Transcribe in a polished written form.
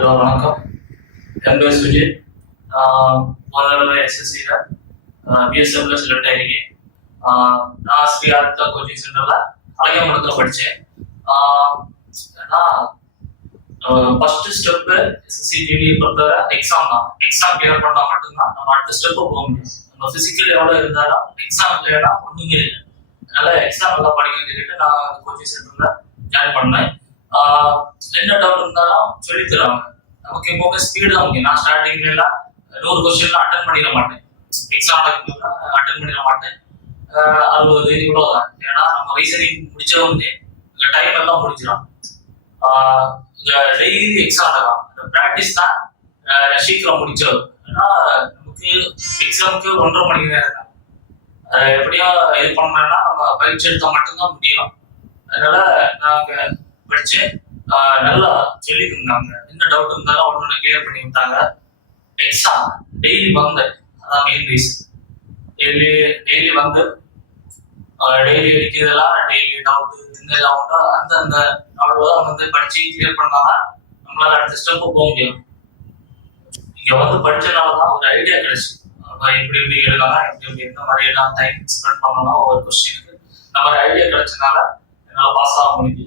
Hello வணக்கம். என் பேர் சுஜித். முதல்ல எஸ்எஸ்சியில் பிஎஸ்எஃப்ல செலக்ட் ஆகிருக்கேன். நான் ஸ்ரீ ஆதித்யா கோச்சிங் சென்டரில் அழகமடத்தில் படித்தேன். நான் ஃபர்ஸ்ட் ஸ்டெப்பு எஸ்எஸ்சி ஜிடியை பொறுத்தவரை எக்ஸாம் தான். எக்ஸாம் கிளியர் பண்ணால் மட்டும்தான் நம்ம அடுத்த ஸ்டெப்பு போக முடியும். நம்ம ஃபிசிக்கல் எவ்வளோ இருந்தாலும் எக்ஸாம் இல்லைன்னா ஒன்றுமே இல்லை. அதனால எக்ஸாம் நல்லா படிக்கணும்னு சொல்லிட்டு நான் கோச்சிங் சென்டரில் ஜாயின் பண்ணேன். என்ன டவுட் இருந்தாலும் சொல்லி தருவாங்க. நமக்கு எப்பவுமே ஸ்பீடு தான் முக்கியம். நான் ஸ்டார்டிங்ல எல்லாம் 100 கொஸ்டின்லாம் அட்டன் பண்ணிட மாட்டேன். எக்ஸாம் நடக்கும்போது அட்டன் பண்ணிட மாட்டேன். 60 இவ்வளோதான். ஏன்னா நம்ம ரீசனிங் முடிச்சவங்க டைம் எல்லாம் முடிச்சிடும். டெய்லி எக்ஸாம் நடக்கலாம். ப்ராக்டிஸ் தான் சீக்கிரம் முடிச்சது. ஏன்னா நமக்கு எக்ஸாமுக்கு 1.5 மணி நேரம் இருக்கும். எப்படியும் இது பண்ணோம்னா நம்ம பயிற்சி எடுத்தால் மட்டும்தான் முடியும். அதனால நாங்கள் படிச்சு நல்லா சொல்லி தந்தாங்க. என்ன டவுட் இருந்தாலும் ஒன்று கிளியர் பண்ணி விட்டாங்க. எக்ஸாம் டெய்லி வந்தேன். அதான் மெயின் ரீசன். டெய்லி வந்து டெய்லி அடிக்கிறதெல்லாம் டெய்லி டவுட் என்னெல்லாம் உண்டோ அந்த அவ்வளோதான் வந்து படிச்சு கிளியர் பண்ணாதான் நம்மளால அடுத்த ஸ்டெப்பு போக முடியும். இங்க வந்து படிச்சனாலதான் ஒரு ஐடியா கிடைச்சு எப்படி எழுதலாம், எப்படி எந்த மாதிரி எல்லாம் டைம் ஸ்பெண்ட் பண்ணலாம் ஒவ்வொரு கொஸ்டினுக்கு நம்ம ஐடியா கிடைச்சனால என்னால் பாஸ் ஆக முடியுது.